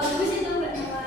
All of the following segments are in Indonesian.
bagus itu Mbak Nawa.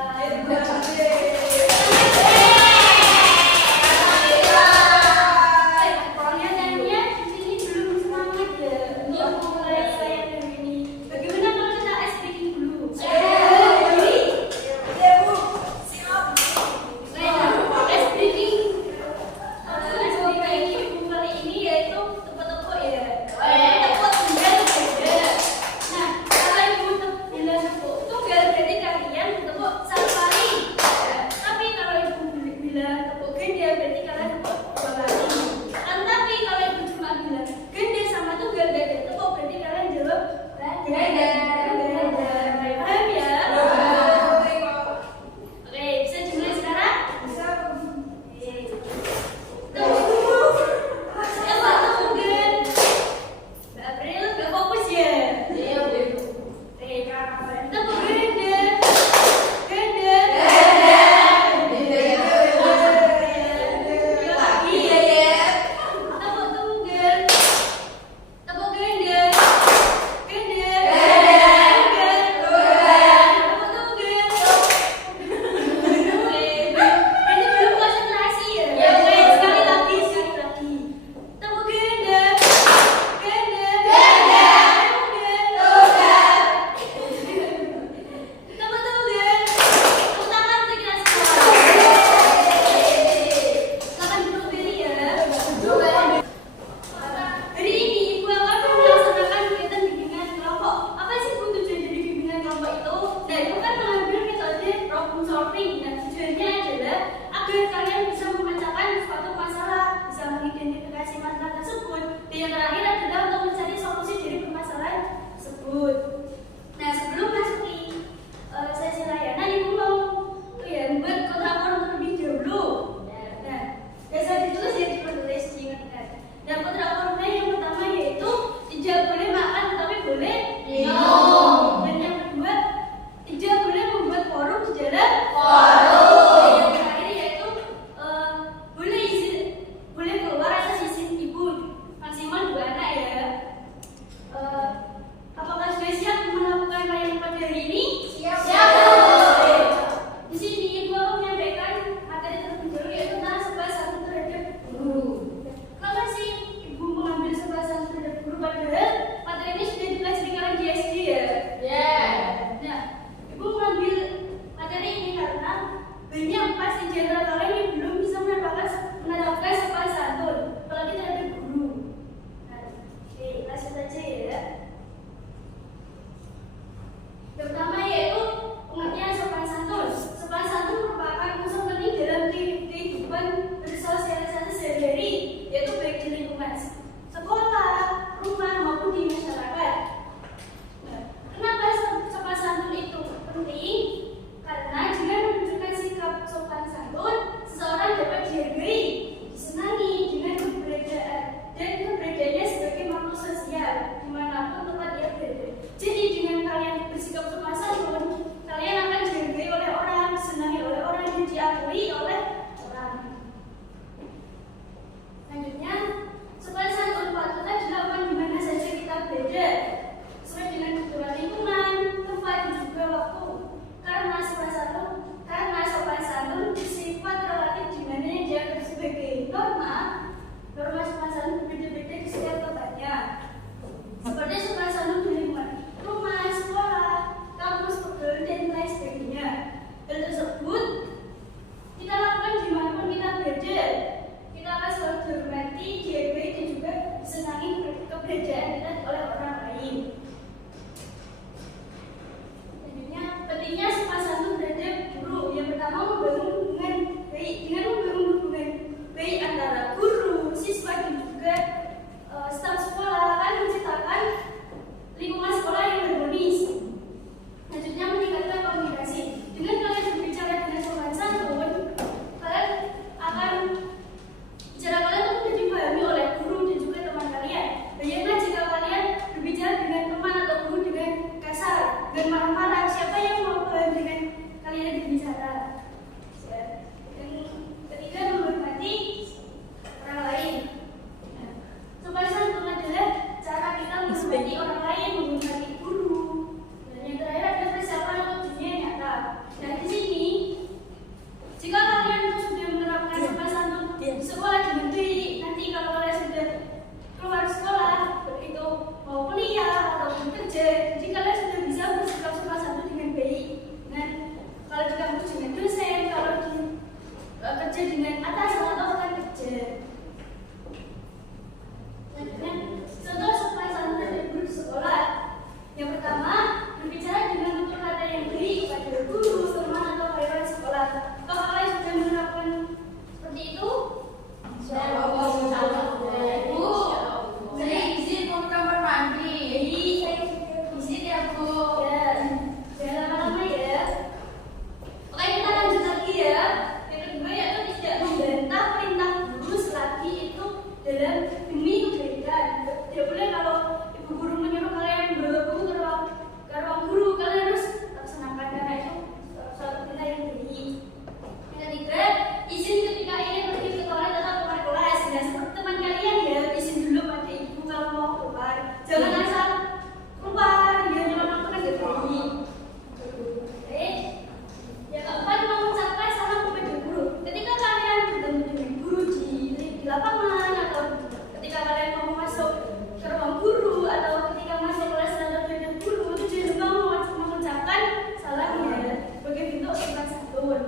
tahun.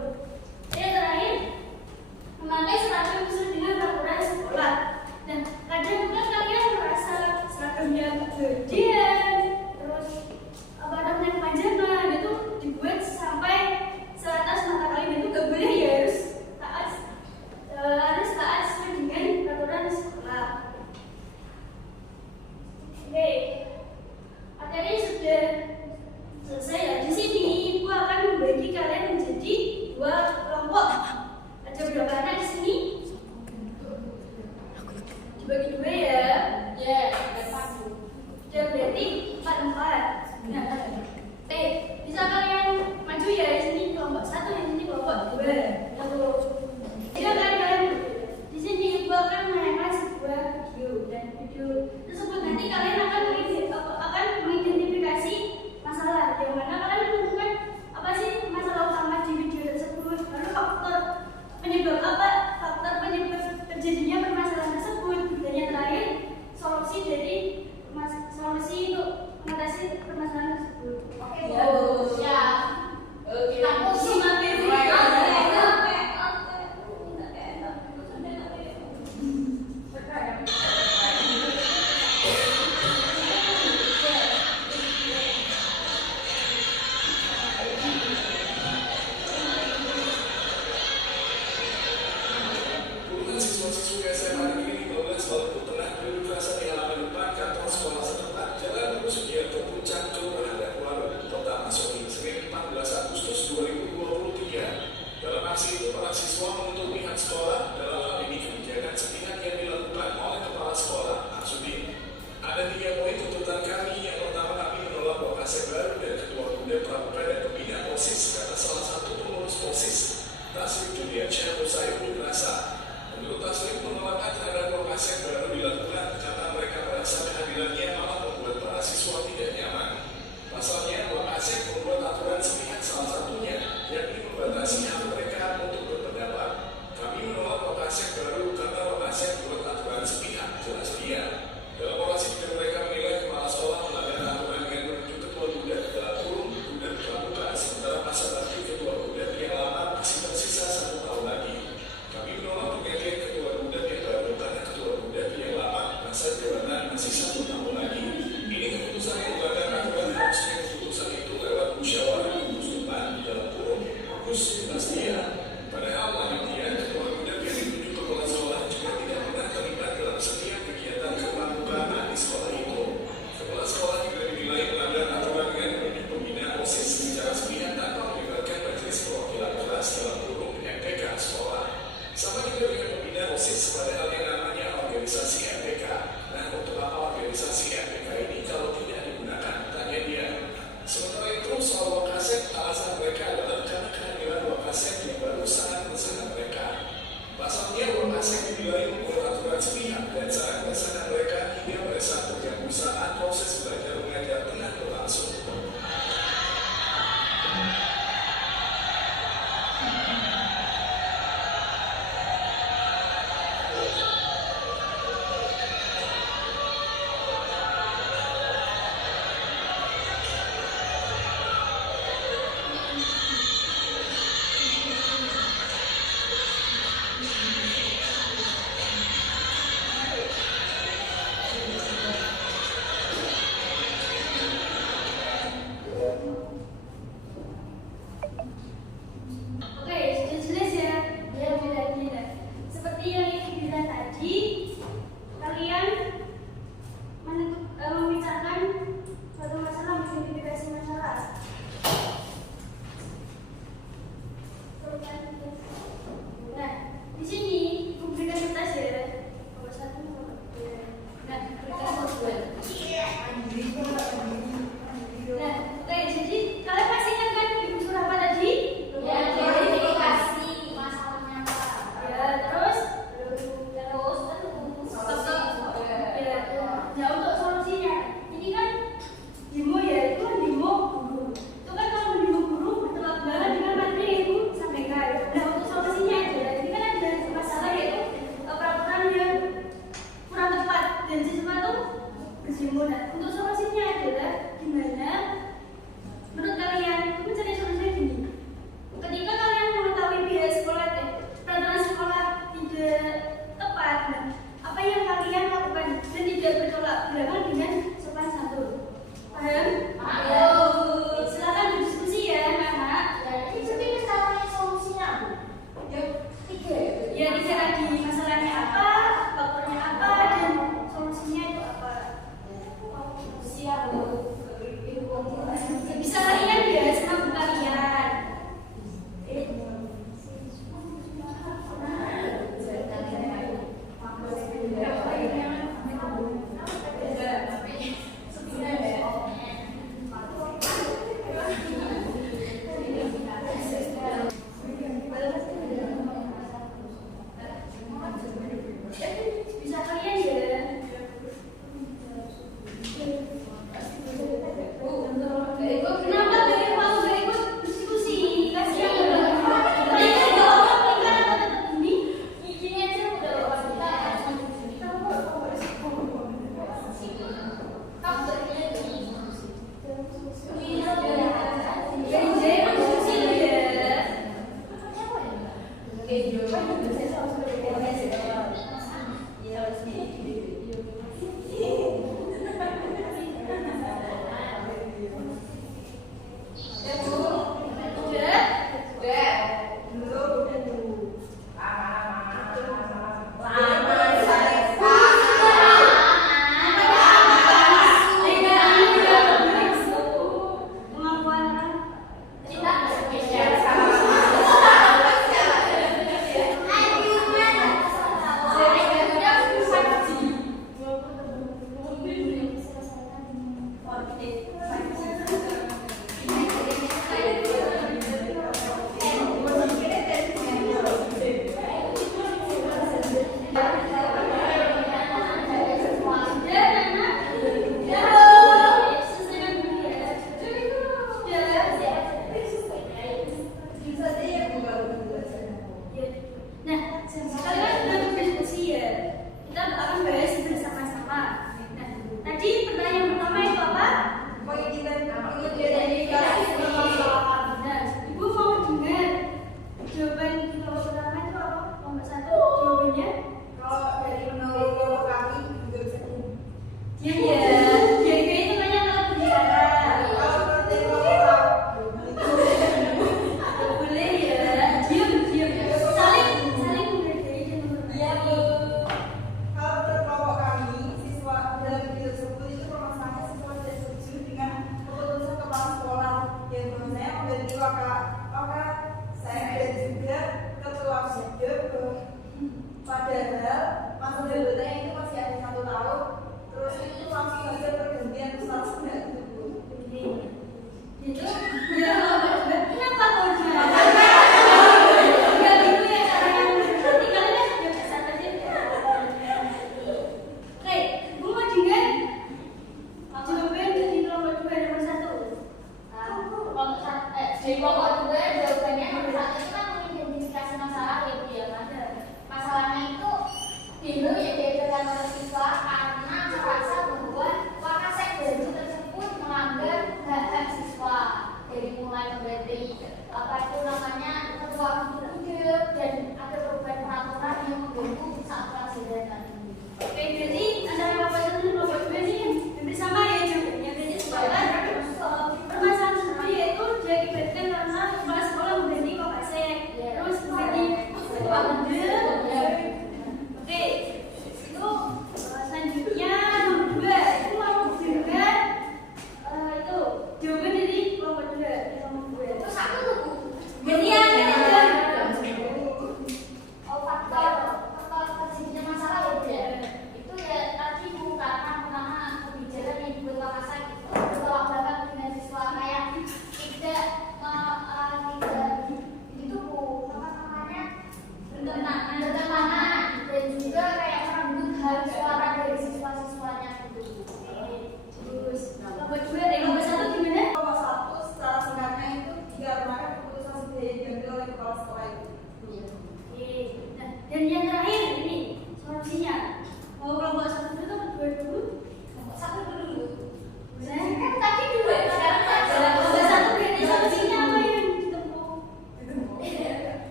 Yang terakhir, memakai seragam sesuai dengan peraturan sekolah. Dan kadang juga kalian merasa seragamnya kegedean, terus namanya kepanjangan itu dibuat sampai 100 mata kalian itu gak boleh ya, harus taat sesuai dengan peraturan sekolah. Oke, materi sudah selesai ya. Di sini Ibu akan membagi kalian menjadi 2 kelompok. Ada berapa anak di sini? Dibagi 2 ya. Ya, ya berarti 4. Nah, bisa kalian maju ya, di sini kelompok 1, di sini kelompok 2. Jika kalian di sini Ibu akan menayangkan sebuah video, dan video tersebut nanti kalian akan mengidentifikasi masalah, yang mana kalian menentukan apa sih masalah utama di video tersebut, lalu faktor penyebab terjadinya permasalahan tersebut, dan yang terakhir solusi untuk mengatasi permasalahan tersebut. Oke, ya. Aku sih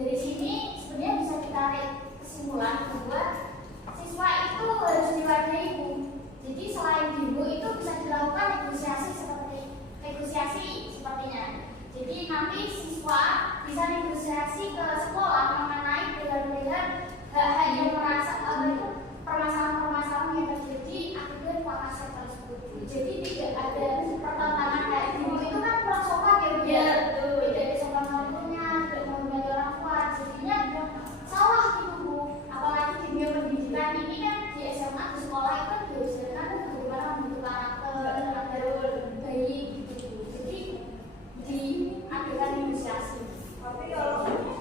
dari sini sebenarnya bisa ditarik kesimpulan bahwa siswa itu harus diwadai Bu. Jadi selain demo itu bisa dilakukan negosiasi sepertinya. Jadi nanti siswa bisa negosiasi ke sekolah mengenai pilihan-pilihan hak-hak yang permasalahan-permasalahan yang terjadi akibat PKS tersebut. Jadi tidak ada pertentangan kayak demo itu kan kurang sopan ya Bu. Ya, Tidak ada sopan santunnya, tidak menghormati orang tua. Jadinya salah gitu Bu. Apalagi di dunia pendidikan ini kan di SMA di sekolah itu kan diusahakan bagaimana membentuk karakter baik gitu. Jadi diadakan negosiasi. Tapi kalau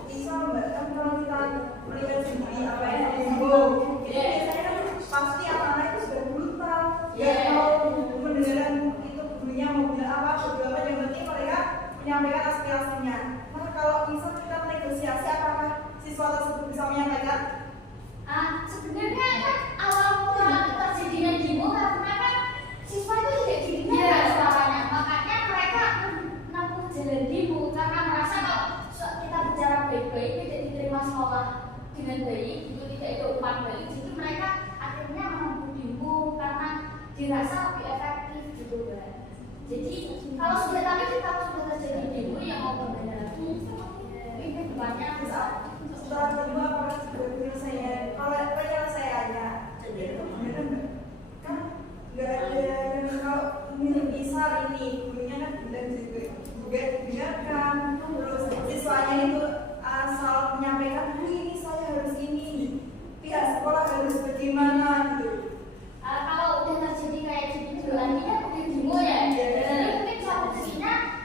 misal Mbak kan kalau kita melihat sendiri apa yang demo, itu biasanya kan pasti anak-anak itu sudah brutal. Ya mau mendengarkan itu gurunya mau bilang apa, yang penting mereka menyampaikan aspirasinya. Nah kalau misal kita negosiasi, apakah siswa tersebut bisa menyampaikan? Sebenarnya kan awal mula terjadinya demo karena kan siswa itu tidak didengar suaranya, makanya mereka menempuh jalan demo karena merasa kalau kita bicara baik-baik tidak diterima sekolah dengan baik, itu tidak ada umpan baik, jadi mereka akhirnya menempuh demo karena dirasa lebih efektif gitu kan. Jadi kalau sudah terjadi demo yang mau benar, ini banyak bisa. Setelah kedua apakah sudah penyelesaian? Kalau penyelesaiannya kan nggak ada yang kalau bisa ini gurunya kan bilang juga didengarkan, terus siswanya itu asal menyampaikan ini saya harus ini, pihak sekolah harus bagaimana gitu. Kalau udah terjadi kayak gitu lagi kan mungkin demo ya. Jadi mungkin solusinya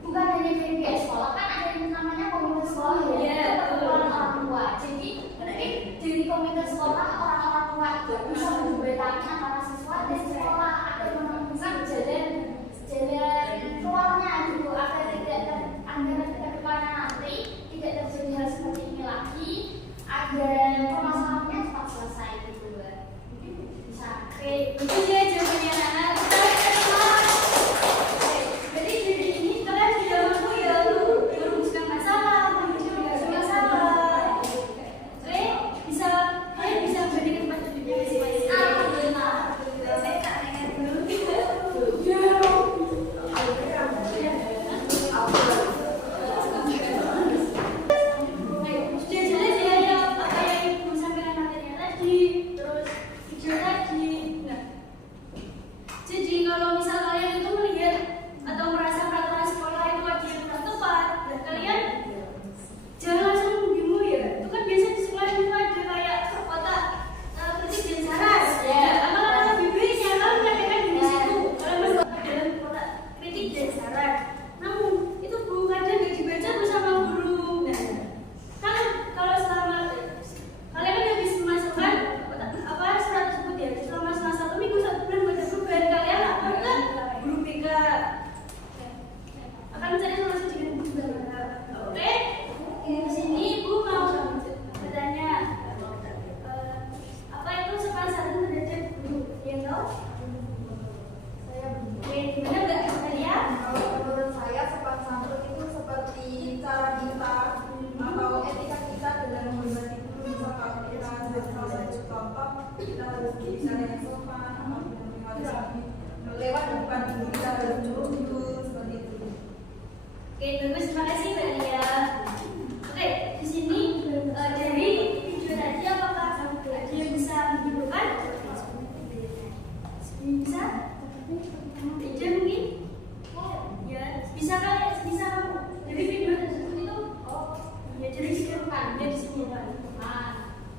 bukan hanya dari pihak sekolah, kan ada yang namanya komite sekolah ya. Orang tua. Jadi mungkin dari komite sekolah orang-orang tua itu bisa menjembatani antara siswa dan sekolah agar menemukan jalan keluarnya gitu agar ke depannya nanti tidak terjadi hal seperti ini lagi, agar permasalahannya cepat selesai gitu Mbak. Bisa. Oke, itu dia jawabannya anak-anak. Kita lihat kelas. Oke, jadi dari ini kalian sudah mampu ya merumuskan masalah, merumuskan masalah. Oke, kalian bisa memberikan pertunjukan masing-masing. Alhamdulillah. Saya tak ingat dulu. Sudah jelas ya apa yang ibu sampaikan materinya tadi, terus video tadi. Nah, jadi kalau misal kalian itu melihat atau merasa peraturan sekolah itu ada yang kurang tepat, dan kalian jangan langsung demo ya. Itu kan biasa di sekolah itu ada kayak kotak kritik dan saran. Ya, apakah lebih baik saya menyampaikan di situ kalau membuat dalam kotak kritik dan saran. Namun itu bukan dan tidak dibaca bersama guru. Nah, kan kalau selama kalian kan habis memasukkan surat tersebut ya selama 1 minggu 1 bulan buat perubahan kalian lapor ke guru BK akan mencari solusi dengan benar. Oke, di sini ibu mau bertanya apa itu sopan santun terhadap guru yang tahu? Oke, gimana Mbak Nadia? Kalau menurut saya sopan santun itu seperti cara kita atau etika kita dalam menghormati guru. Misal kalau kita harus contoh, kita harus bicara yang sopan, lewat depan guru kita harus duduk seperti itu. Oke, bagus, terima kasih Mbak Lia. Oke, di sini dari video tadi apakah ada yang bisa menghiburkan? Bisa? Ija mungkin? Ya, bisa kali, bisa kamu. Dari video tersebut itu, ya jadi disimpulkan, ya disimpulkan.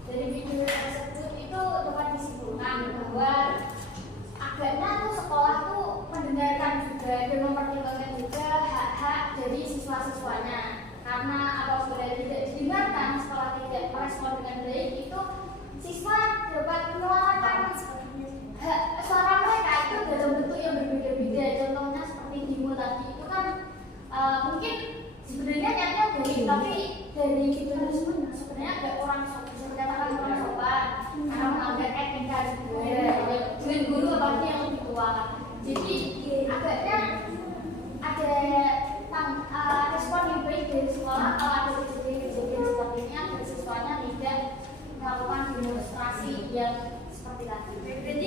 Dari video tersebut itu dapat disimpulkan bahwa agaknya tuh sekolah tuh mendengarkan juga dan mempertimbangkan juga hak-hak dari siswa-siswanya, karena apabila tidak didengarkan, sekolah tidak merespon dengan baik, itu siswa dapat menyuarakan suara mereka itu dalam bentuk yang berbeda-beda. Contohnya seperti demo tadi itu kan mungkin sebenarnya niatnya baik, tapi dari video tersebut sebenarnya ada orang bisa dikatakan orang sopan karena melanggar etika juga dengan guru apalagi yang lebih tua. Jadi agaknya ada respon yang baik dari sekolah kalau ada kejadian-kejadian sekolah Berarti